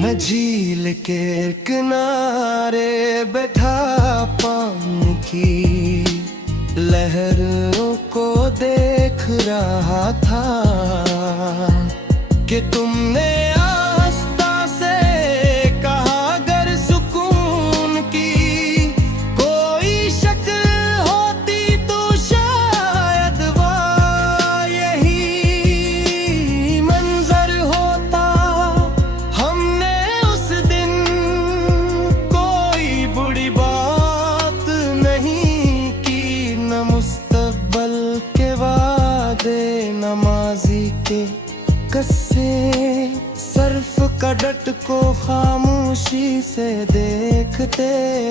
मैं झील के किनारे बैठा पानी की लहरों को देख रहा था कि तुमने आस्था से कहा अगर सुकून की कोई शक्ल होती तो शायद वह यही मंजर होता। हमने उस दिन कोई बुरी बात नहीं की, न मुस्तकबिल के वादे न माजी के कस्से, सर्फ का डट को खामोशी से देखते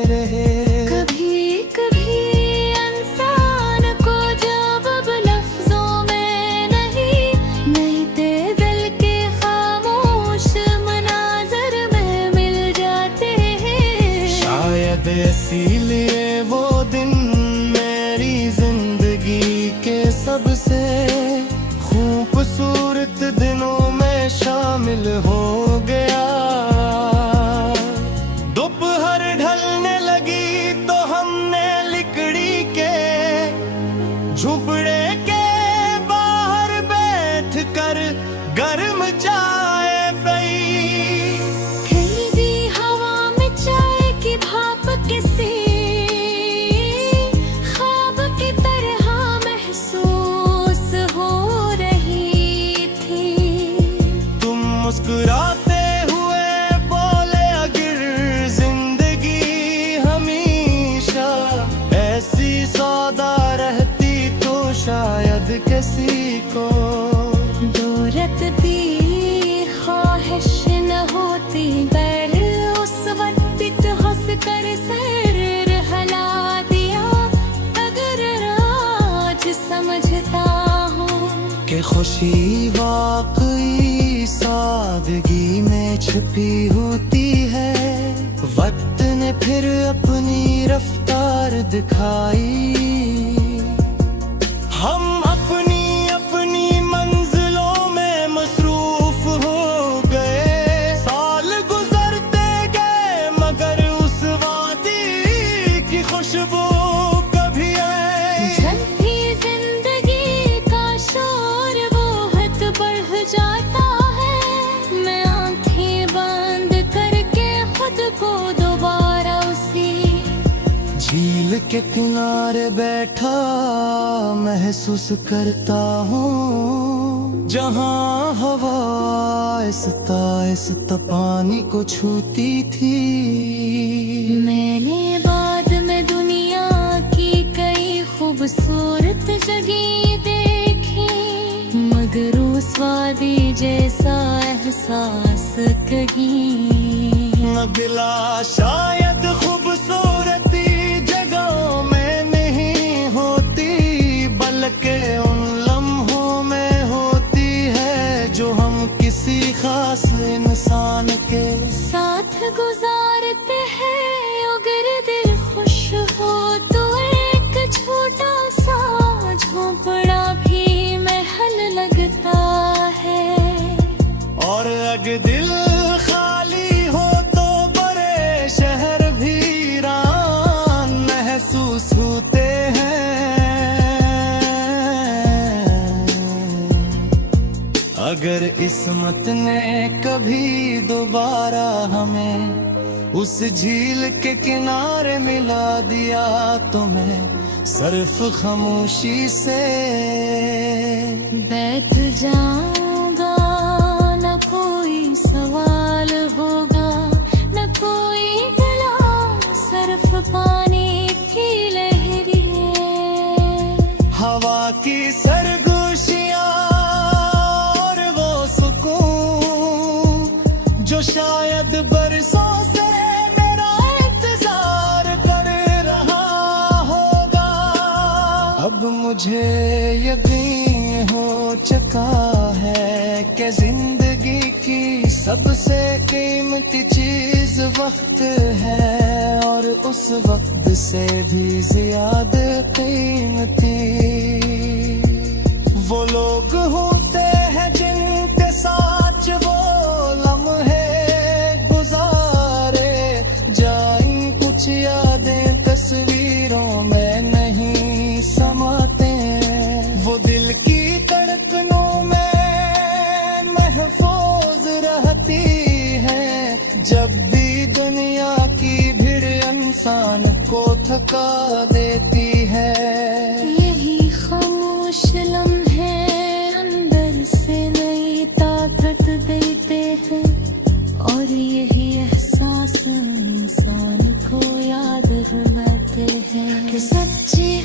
रहे। कभी कभी इंसान को जब अब लफ्जों में नहीं ते दिल के खामोश मनाजर में मिल जाते हैं। शायद इसीलिए वो दिन मेरी जिंदगी के सबसे खूबसूरत दिनों में शामिल हो गया। दोपहर ढलने लगी तो हमने लकड़ी के झुपड़े के बाहर बैठकर गर्म चाय पी। खिलती हवा में चाय की भाप किसी ख्वाब की तरह महसूस हो रही थी। तुम मुस्कुराते हुए बोले अगर जिंदगी हमेशा ऐसी सौदा रहती तो शायद किसी को दौलत भी ख्वाहिश न होती, पर उस वक्त हंस कर सर हिला दिया। अगर आज समझता हूँ कि खुशी वाकई सादगी में छिपी होती है, वक्त ने फिर अपनी रफ्तार दिखाई। हम अपनी अपनी मंजिलों में मसरूफ हो गए, साल गुजरते गए मगर उस वादी की खुशबू कभी आई। जब भी जिंदगी का शोर बहुत बढ़ जाता है, मैं आंखें बंद करके खुद को दोबारा उसी झील के किनारे बैठा महसूस करता हूँ, जहाँ हवा आहिस्ता पानी को छूती थी। मैंने बाद में दुनिया की कई खूबसूरत जगह देखी, मगर उस वादी जैसा एहसास कहीं न मिला। शायद खूबसूरती जगहों में नहीं होती, बल्कि उन लम्हों में होती है जो हम किसी खास इंसान के साथ गुजारते हैं। अगर दिल खुश हो तो एक छोटा सा झोंपड़ा भी महल लगता है, और अगर दिल खाली हो तो बड़े शहर वीरान महसूस होते हैं। अगर किस्मत ने कभी दोबारा हमें उस झील के किनारे मिला दिया तो मैं सिर्फ खामोशी से बैठ जाऊंगा। न कोई सवाल होगा, न कोई गिला, सिर्फ पानी की लहरें, हवा की सरगोशियां और वो सुकून जो शायद बरसों से मेरा इंतजार कर रहा होगा। अब मुझे यकीन हो चुका है कि जिंदगी की सबसे कीमती चीज वक्त है, और उस वक्त से भी ज्यादा कीमती वो लोग होते हैं जिनके साथ वो लम्हे जब भी दुनिया की भीड़ इंसान को थका देती है, यही खामोश लम्हे अंदर से नई ताकत देते हैं। और यही एहसास इंसान को याद दिलाते हैं कि सच्ची